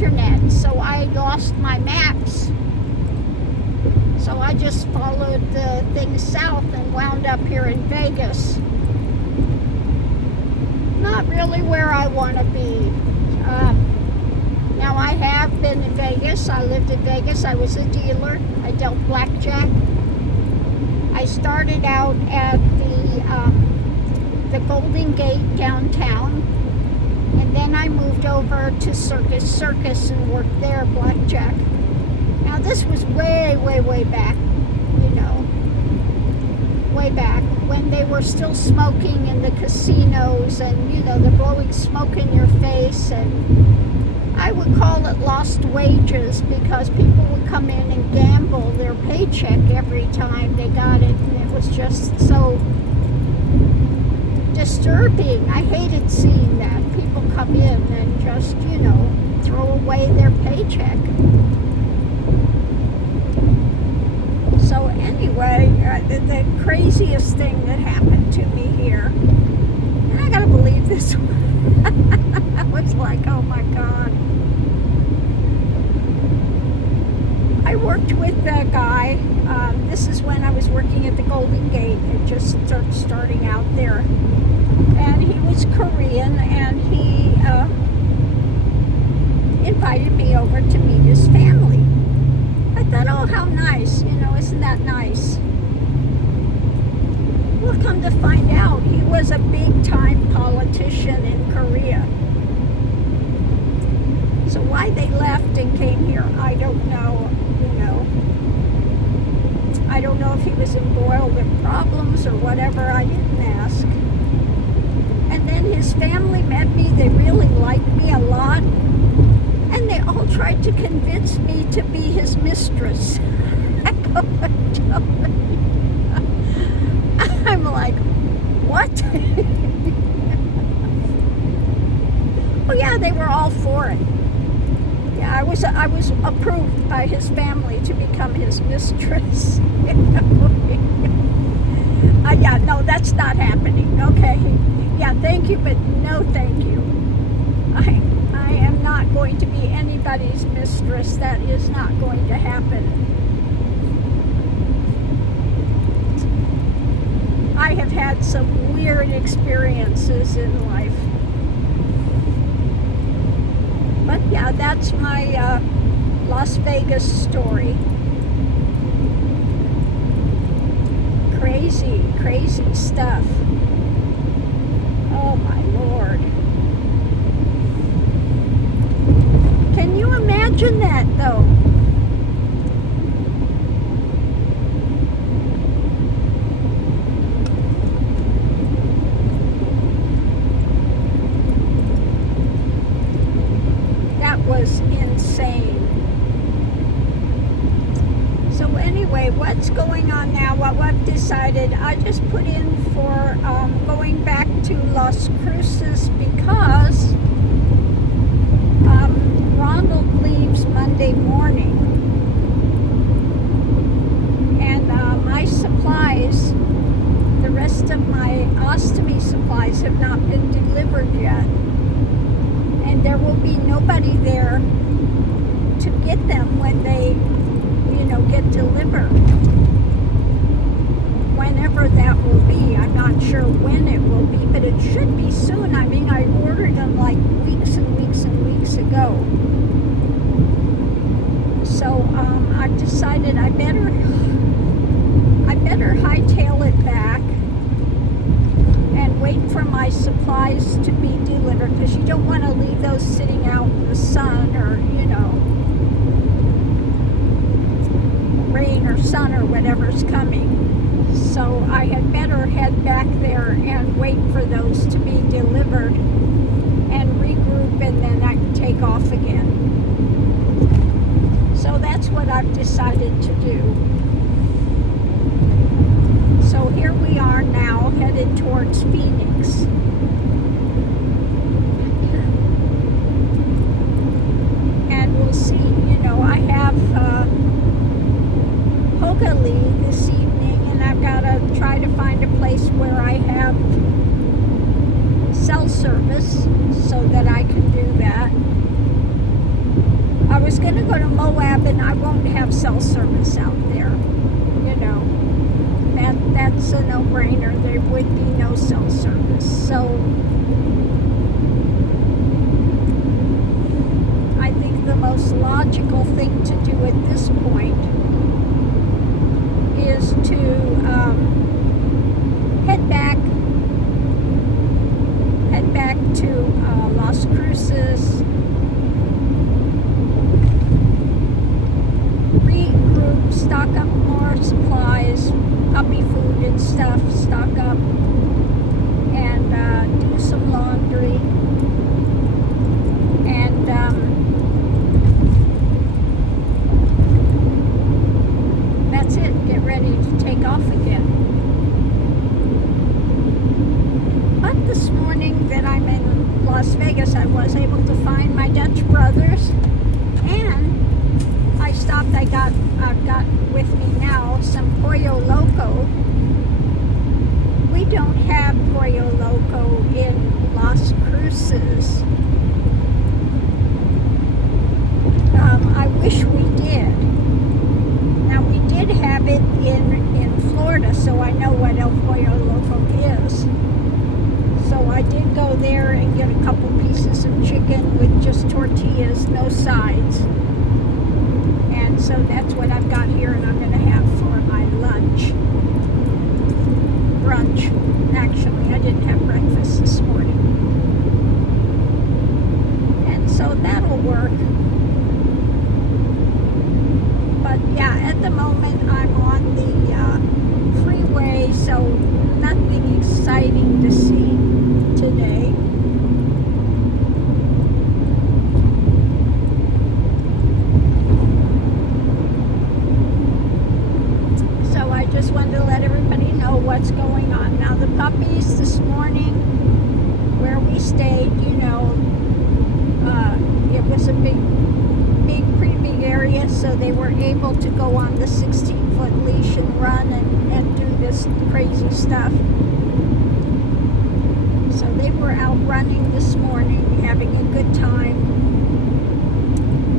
internet, so I lost my maps. So I just followed the thing south and wound up here in Vegas. Not really where I want to be. Now I have been in Vegas. I lived in Vegas. I was a dealer. I dealt blackjack. I started out at the Golden Gate downtown, and then I moved over to Circus and worked there blackjack. Now this was way back, way back when they were still smoking in the casinos, and the blowing smoke in your face, and I would call it lost wages because people would come in and gamble their paycheck every time they got it, and it was just so disturbing. I hated seeing that. People come in and just, throw away their paycheck. So anyway, the craziest thing that happened to me here, and I gotta believe this one, I was like, oh my God. I worked with a guy, this is when I was working at the Golden Gate, and just starting out there. And he was Korean, and he invited me over to meet his family. I thought, oh, how nice, isn't that nice? Well, come to find out, he was a big-time politician in Korea. So why they left and came here, I don't know, I don't know if he was embroiled in problems or whatever, I didn't ask. And then his family met me, they really liked me a lot, and they all tried to convince me to be his mistress. I'm like, what? Oh yeah, they were all for it. Yeah, I was approved by his family to become his mistress. Yeah, no, that's not happening. Okay. Yeah, thank you, but no thank you. I am not going to be anybody's mistress. That is not going to happen. I have had some weird experiences in life. But yeah, that's my Las Vegas story. Crazy stuff. Oh my Lord. Can you imagine that though? That was insane. So anyway, what's going on now? What I've decided, I just put in for going back to Las Cruces because Ronald leaves Monday morning, and my supplies, the rest of my ostomy supplies have not been delivered yet, and there will be nobody there to get them when they get delivered. Whenever that will be, I'm not sure when it will be, but it should be soon. I mean, I ordered them like weeks and weeks ago. So I've decided I better hightail it back and wait for my supplies to be delivered, because you don't want to leave those sitting out in the sun or rain or sun or whatever's coming. So I had better head back there and wait for those to be delivered and regroup, and then I can take off again. So that's what I've decided to do. So here we are now, headed towards Phoenix. And we'll see, I have Hogali this evening, and I've got to try to find a place where I have cell service so that I can do that. was going to go to Moab, and I won't have cell service out there. You know, that's a no-brainer. There would be no cell service. So I think the most logical thing to do at this point is to head back to Las Cruces, regroup, stock up more supplies, puppy food and stuff, stock up, and do some laundry, and that's it. Get ready to take off again. But this morning that I'm in Las Vegas, I was able to find my Dutch brothers, and I stopped. I've got with me now some Pollo Loco. We don't have Pollo Loco in Las Cruces. I wish we did. Now, we did have it in Florida, so I know what El Pollo Loco is. So I did go there and get a couple pieces of chicken with just tortillas, no sides. And so that's what I've got here, and I'm going to have for my brunch. Actually, I didn't have breakfast this morning. And so that'll work. But yeah, at the moment I'm on the freeway, so nothing exciting to see today. So I just wanted to let everybody know what's going on. Now the puppies this morning, where we stayed, you know, it was a pretty big area, so they were able to go on the 16-foot leash and run and do this crazy stuff. So they were out running this morning, having a good time,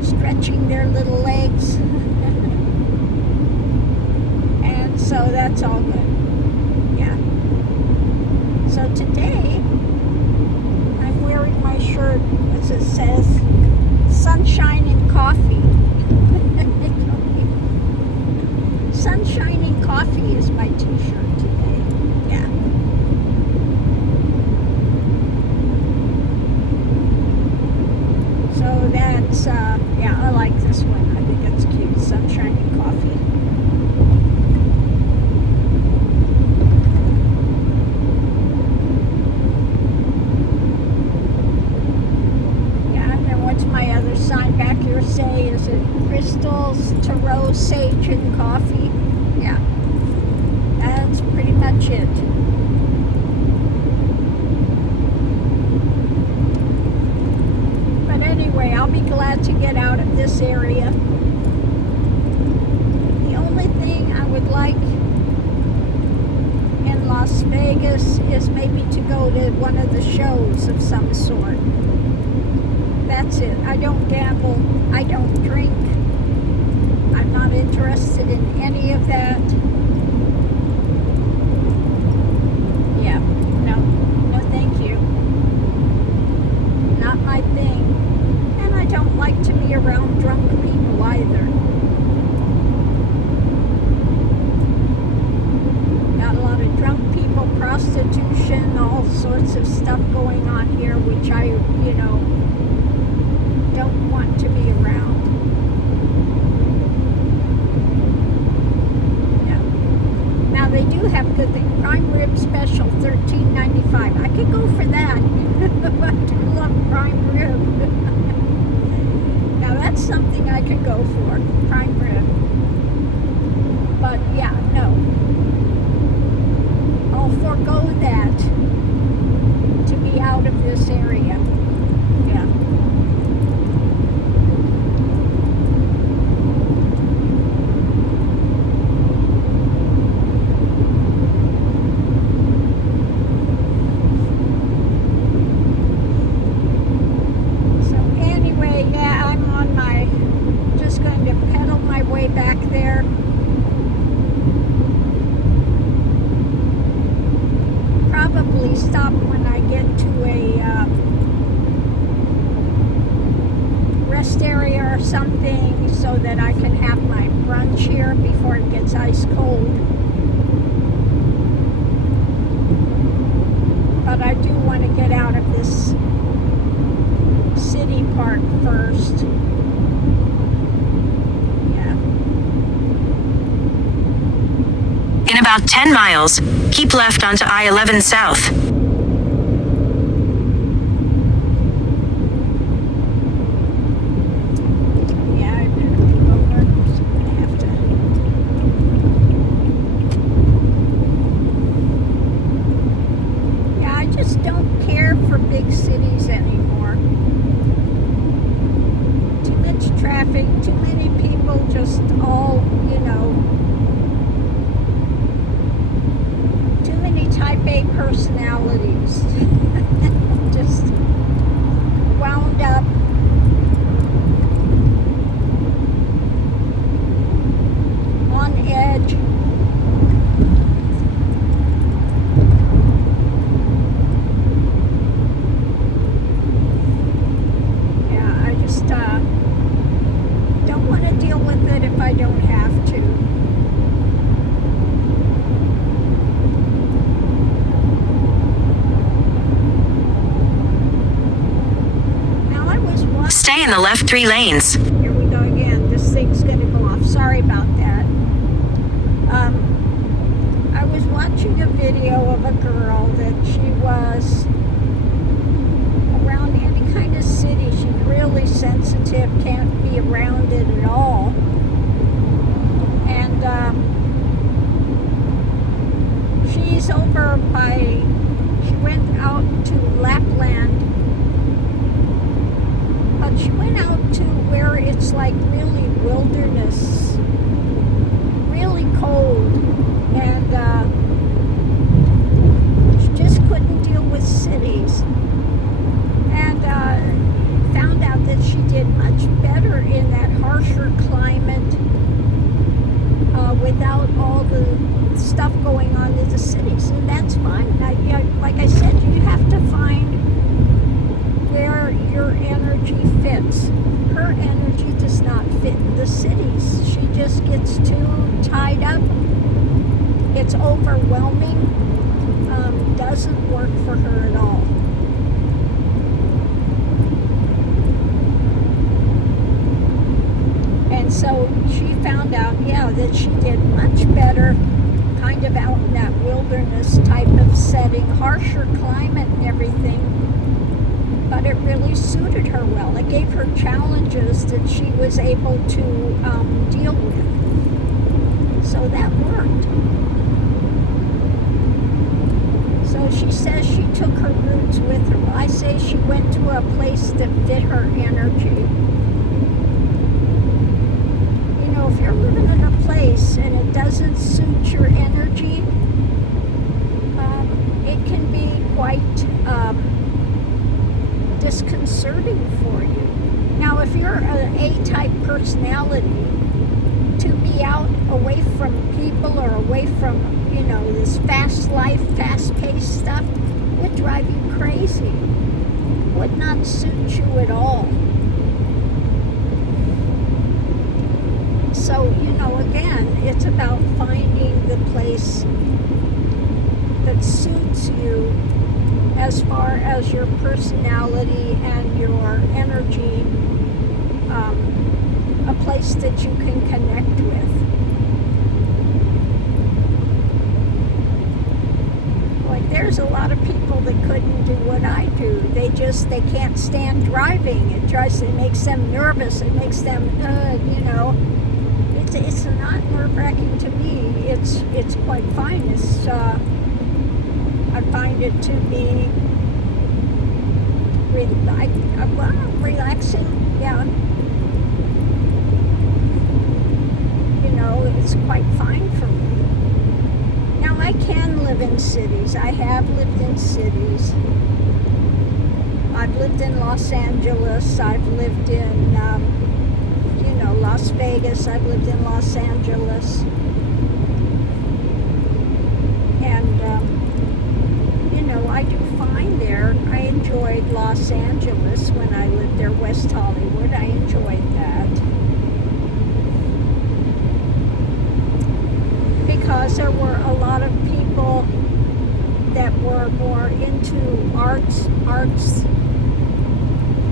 stretching their little legs. And so that's all good. Yeah. So today, I'm wearing my shirt, as it says, Sunshine and Coffee. Sunshine and Coffee is my t-shirt today. Yeah. So that's, yeah, I like this one. I think it's cute. Sunshine and Coffee. My other sign back here say, is it crystals, tarot, sage, and coffee? Yeah, that's pretty much it. But anyway, I'll be glad to get out of this area. The only thing I would like in Las Vegas is maybe to go to one of the shows of some sort. That's it. I don't gamble. I don't drink. I'm not interested in any of that. Yeah, no thank you. Not my thing. And I don't like to be around drunk people either. Got a lot of drunk people, prostitution, all sorts of stuff going on here, which I, you know, don't want to be around. Yeah. Now they do have good things. Prime rib special, $13.95. I could go for that. I do love prime rib. Now that's something I could go for, prime rib. But yeah, no. I'll forego that to be out of this area. Yeah. probably stop when I get to a rest area or something so that I can have my brunch here before it gets ice cold. But I do want to get out of this city part first. In about 10 miles, keep left onto I-11 South. Yeah, I better move over. So I'm gonna have to. Yeah, I just don't care for big cities anymore. Too much traffic, too many people, just all, you know. Type A personalities. Just wound up. On edge. Yeah, I just don't want to deal with it if I don't have to. Stay in the left 3 lanes. Here we go again. This thing's going to go off. Sorry about that. I was watching a video of a girl that she was around any kind of city. She's really sensitive, can't be around it at all. And she's over by, she went out to Lapland. But she went out to where it's like really wilderness, really cold, and she just couldn't deal with cities. And found out that she did much better in that harsher climate without all the stuff going on in the cities, and that's fine. Like I said, you have to find where your energy fits. Her energy does not fit in the cities. She just gets too tied up. It's overwhelming. Doesn't work for her at all. And so she found out, that she did much better kind of out in that wilderness type of setting, harsher climate and everything. But it really suited her well. It gave her challenges that she was able to deal with. So that worked. So she says she took her roots with her. Well, I say she went to a place that fit her energy. You know, if you're living in a place and it doesn't suit your energy, it can be quite disconcerting for you. Now, if you're an A-type personality, to be out away from people or away from, this fast life, fast-paced stuff would drive you crazy. Would not suit you at all. So, again, it's about finding the place that suits you as far as your personality and your energy, a place that you can connect with. Like, there's a lot of people that couldn't do what I do. They can't stand driving. It makes them nervous. It makes them, it's not nerve-wracking to me. It's quite fine. I find it to be relaxing, yeah. It's quite fine for me. Now, I can live in cities. I have lived in cities. I've lived in Los Angeles. I've lived in, Las Vegas. I've lived in Los Angeles. And, Los Angeles when I lived there, West Hollywood. I enjoyed that. Because there were a lot of people that were more into arts,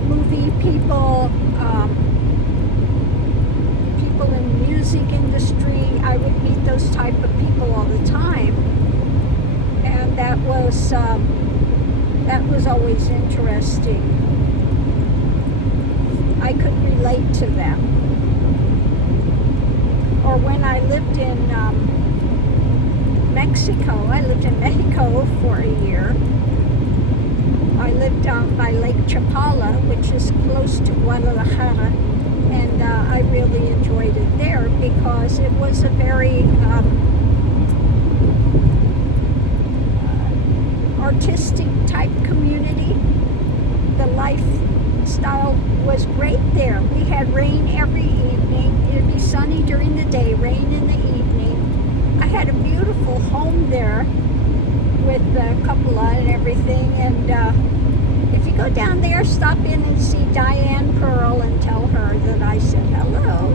movie people, people in the music industry. I would meet those type of people all the time, and that was always interesting. I could relate to them. Or when I lived in Mexico, I lived in Mexico for a year. I lived down by Lake Chapala, which is close to Guadalajara, and I really enjoyed it there because it was a very artistic type community. The lifestyle was great there. We had rain every evening. It would be sunny during the day, rain in the evening. I had a beautiful home there with a cupola and everything, and if you go down there, stop in and see Diane Pearl and tell her that I said hello.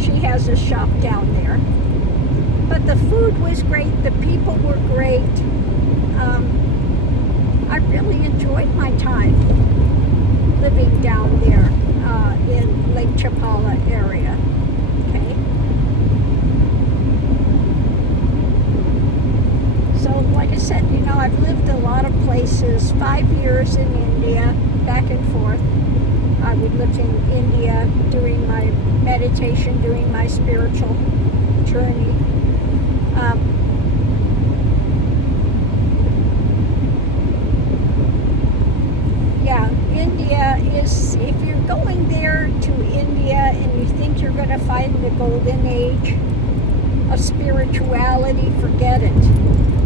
She has a shop down there. But the food was great, the people were great. I really enjoyed my time living down there in Lake Chapala area. Okay. So like I said, you know, I've lived a lot of places. 5 years in India, back and forth. I would live in India doing my meditation, doing my spiritual journey. Yeah, India is, if you're going there to India and you think you're going to find the golden age of spirituality, forget it.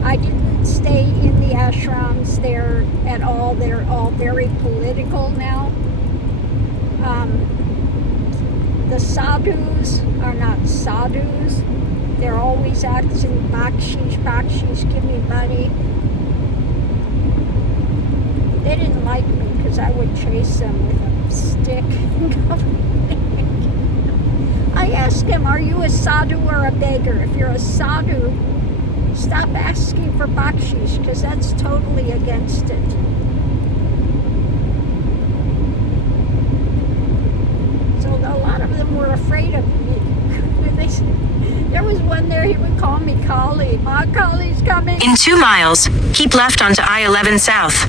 I didn't stay in the ashrams there at all. They're all very political now. The sadhus are not sadhus. They're always asking bakshish, give me money. They didn't like me because I would chase them with a stick. I asked him, are you a sadhu or a beggar? If you're a sadhu, stop asking for bakshish because that's totally against it. So a lot of them were afraid of me. There was one there, he would call me Kali. My Kali's coming. In 2 miles, keep left onto I-11 South.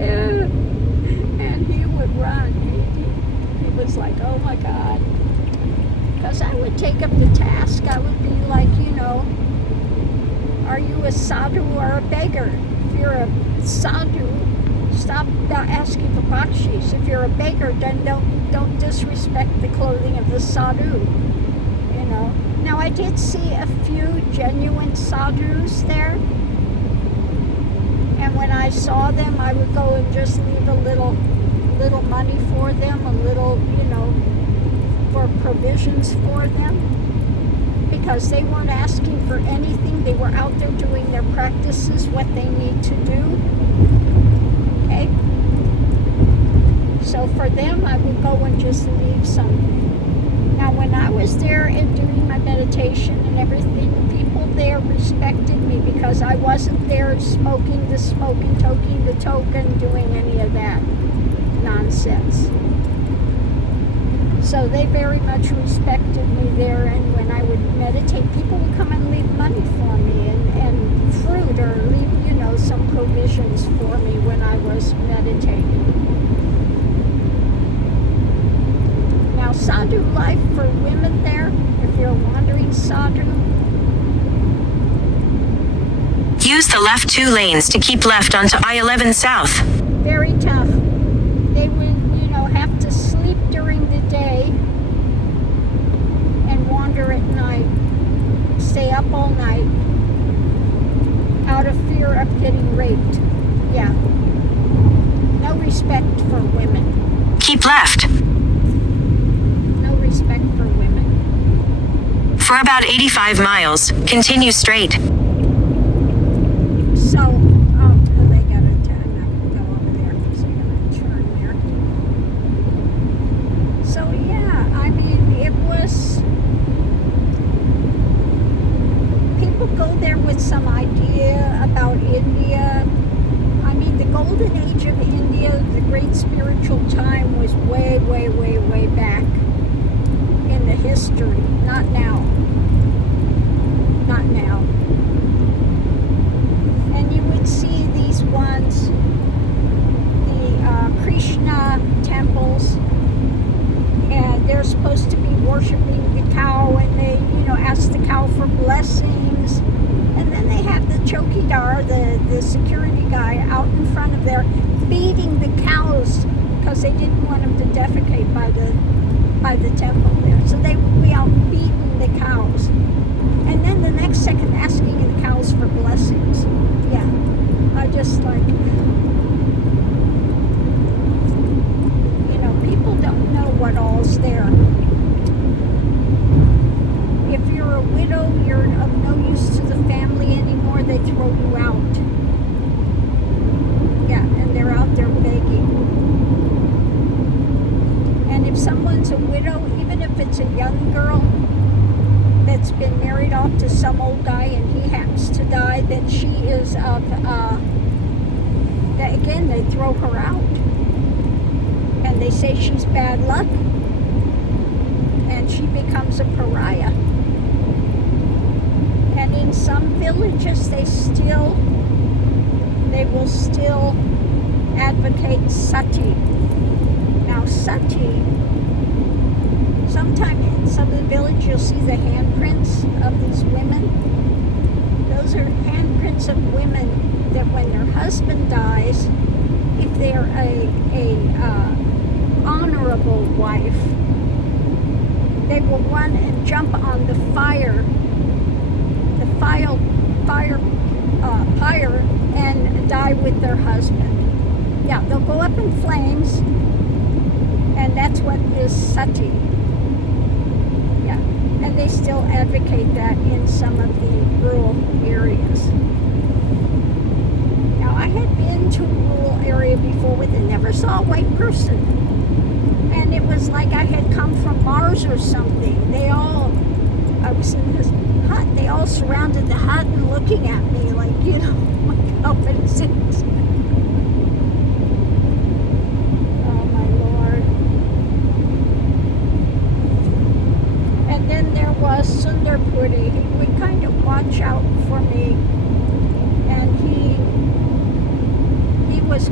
And he would run. He was like, oh my God. Because I would take up the task. I would be like, you know, are you a sadhu or a beggar? If you're a sadhu, stop asking for bakshish. If you're a beggar, then don't disrespect the clothing of the sadhu. You know. Now I did see a few genuine sadhus there, and when I saw them, I would go and just leave a little money for them, a little, you know, for provisions for them, because they weren't asking for anything. They were out there doing their practices, what they need to do. Okay. So for them, I would go and just leave something. Now, when I was there and doing my meditation and everything, people there respected me because I wasn't there smoking the smoking, toking the token, doing any of that nonsense. So they very much respected me there, and when I would meditate, people would come and leave money for me and fruit, or leave, you know, some provisions for me when I was meditating. Now, sadhu life for women there, if you're a wandering sadhu. Use the left 2 lanes to keep left onto I-11 South. Very tough. They would, you know, have to sleep during the day and wander at night. Stay up all night out of fear of getting raped. Yeah. No respect for women. Keep left. Respect for women. For about 85 miles, continue straight. So, oh, they got attacked. golden age of India, the great spiritual time was way, way, way, way back in the history. Not now. Not now. And you would see these ones, the Krishna temples, and they're supposed to be worshiping the cow, and they, ask the cow for blessings. And then they have the chowkidar, the security guy, out in front of there feeding the cows because they didn't want them to defecate by the temple there. So they would be out feeding the cows. And then the next second asking the cows for blessings. Yeah. I just like, people don't know what all's there. If you're a widow, you're of no use to the family anymore, they throw you out. Yeah, and they're out there begging. And if someone's a widow, even if it's a young girl that's been married off to some old guy and he happens to die, then she is of, again, they throw her out. And they say she's bad luck. And she becomes a pariah. And in some villages, they will still advocate sati. Now, sati, sometime in some of the villages, you'll see the handprints of these women. Those are handprints of women that when their husband dies, if they're a honorable wife, they will run and jump on the pyre and die with their husband. Yeah, they'll go up in flames, and that's what is sati. Yeah, and they still advocate that in some of the rural areas. Now, I had been to a rural area before where they never saw a white person. And it was like I had come from Mars or something. I was in this hut, they all surrounded the hut and looking at me like, what is it? Oh my Lord. And then there was Sundar Puri. He would kind of watch out for me. And he was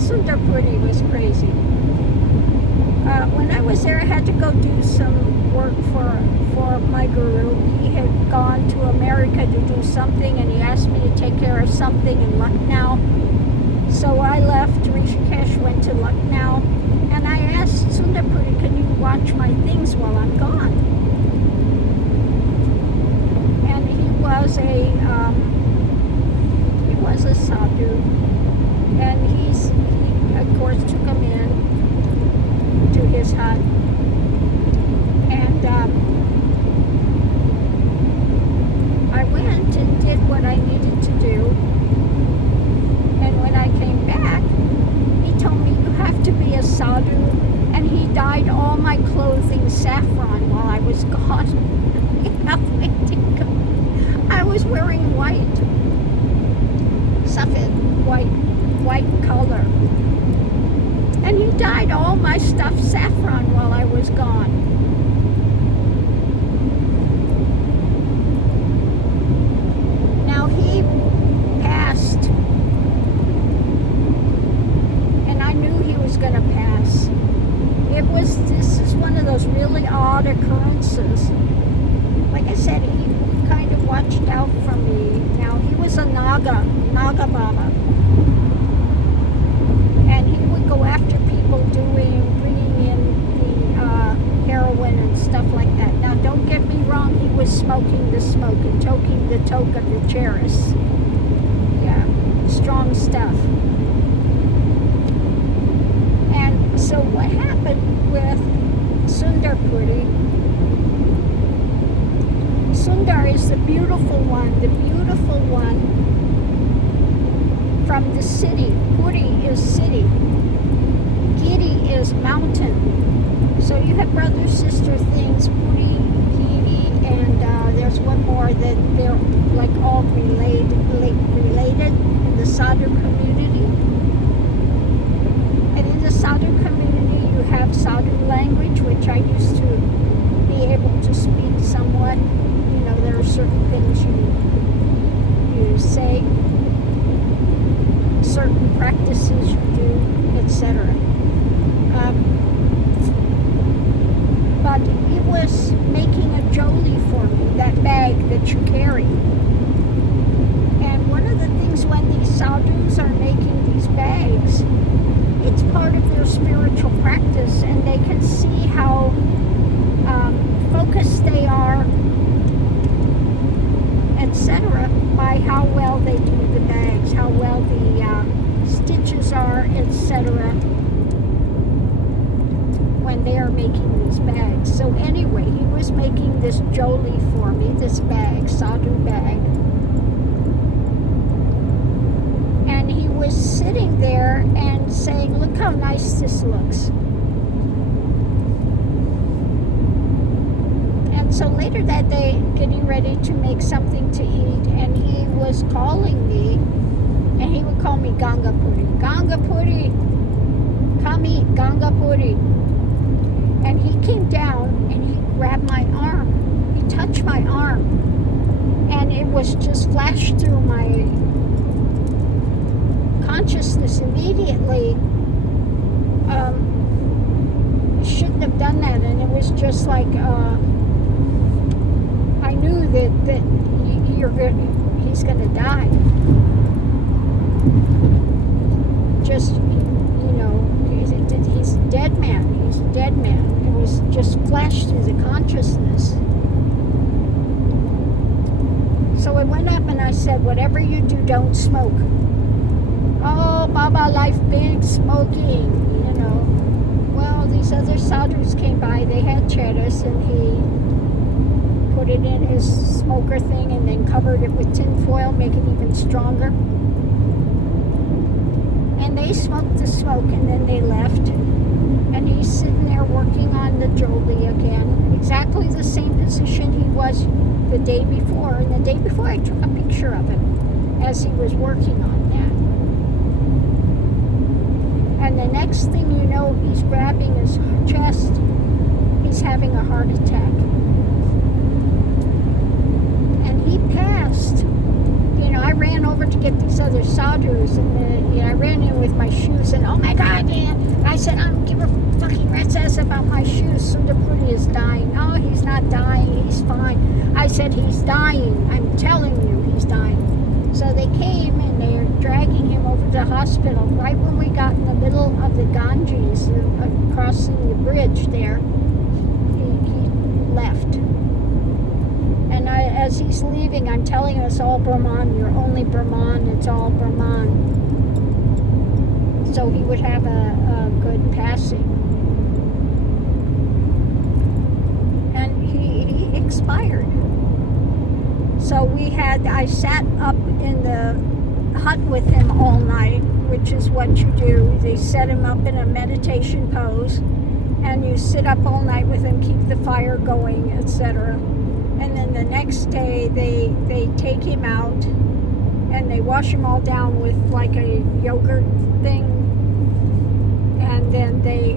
Sundar Puri was crazy. When I was there, I had to go do some work for my guru. He had gone to America to do something, and he asked me to take care of something in Lucknow. So I left Rishikesh, went to Lucknow, and I asked Sundar Puri, can you watch my things while I'm gone? And he was a sadhu, and he of course took him in to his hut, and I went and did what I needed to do, and when I came back, he told me, you have to be a sadhu, and he dyed all my clothing saffron while I was gone. I was wearing white, safed, white color. And he dyed all my stuff saffron while I was gone. Now he passed, and I knew he was going to pass. This is one of those really odd occurrences. Like I said, he kind of watched out for me. Now he was a Naga Baba. And he would go after people bringing in the heroin and stuff like that. Now, don't get me wrong, he was smoking the smoke and toking the toke of the cheris. Yeah, strong stuff. And so what happened with Sundar Puri, Sundar is the beautiful one from the city. Puri is city. Giri is mountain. So you have brother, sister things, Puri, Giri, and there's one more that they're like all related in the Sadhu community. etc. But he was making a jolie for me, that bag that you carry. And one of the things when these sadhus are making these bags, it's part of their spiritual practice, and they can see how focused they are, etc., by how well they do the bags, how well the stitches are, etc., when they are making these bags. So anyway, he was making this jolie for me, this bag, sadhu bag. And he was sitting there and saying, look how nice this looks. And so later that day, getting ready to make something to eat, and he was calling me, and he would call me Ganga Puri. Ganga Puri, come eat, Ganga Puri. And he came down and he grabbed my arm. He touched my arm. And it was just flashed through my consciousness immediately. Shouldn't have done that. And it was just like, I knew that he's going to die. Just, he's a dead man. He's a dead man. It was just flashed through the consciousness. So I went up and I said, whatever you do, don't smoke. Oh, Baba, life big, smoking, Well, these other sadhus came by. They had cheras, and he put it in his smoker thing and then covered it with tin foil, make it even stronger. And they smoked the smoke, and then they left. And he's sitting there working on the jolie again, exactly the same position he was the day before. And the day before, I took a picture of him as he was working on that. And the next thing you know, he's grabbing his chest. He's having a heart attack. And he passed. I ran over to get these other sadhus, and I ran in with my shoes, and oh my God, Dan! I said, I don't give a fucking rat's ass about my shoes. Sundapuri is dying. No, he's not dying. He's fine. I said, he's dying. I'm telling you, he's dying. So they came, and they were dragging him over to the hospital. Right when we got in the middle of the Ganges, crossing the bridge there, he left. And as he's leaving, I'm telling him it's all Brahman. You're only Brahman. It's all Brahman. So he would have a good passing. And he expired. So I sat up in the hut with him all night, which is what you do. They set him up in a meditation pose, and you sit up all night with him, keep the fire going, etc. And then the next day, they take him out, and they wash him all down with like a yogurt thing. And then they,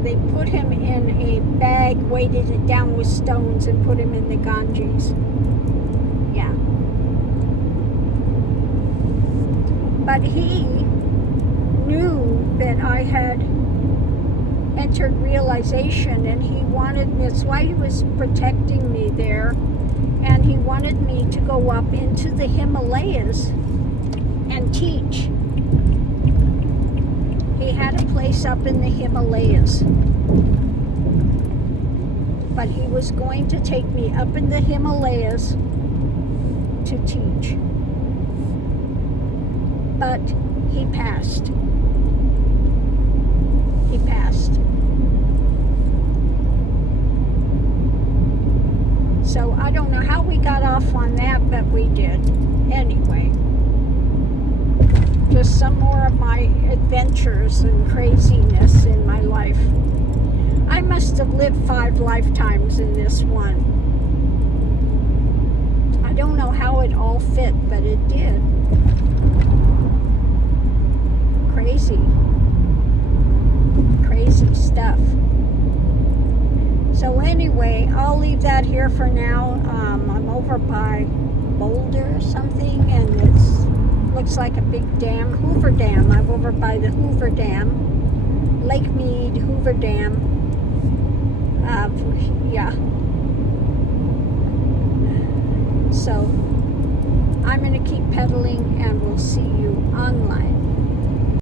they put him in a bag, weighted it down with stones, and put him in the Ganges. Yeah. But he knew that I had entered realization, and he wanted me, that's why he was protecting me there, and he wanted me to go up into the Himalayas and teach. He had a place up in the Himalayas, but he was going to take me up in the Himalayas to teach. But he passed. He passed. So I don't know how we got off on that, but we did. Anyway, just some more of my adventures and craziness in my life. I must have lived 5 lifetimes in this one. I don't know how it all fit, but it did. Crazy. Crazy stuff. So anyway, I'll leave that here for now. I'm over by Boulder or something, and it's looks like a big dam, Hoover Dam. I'm over by the Hoover Dam, Lake Mead, Hoover Dam. Yeah. So I'm going to keep pedaling, and we'll see you online.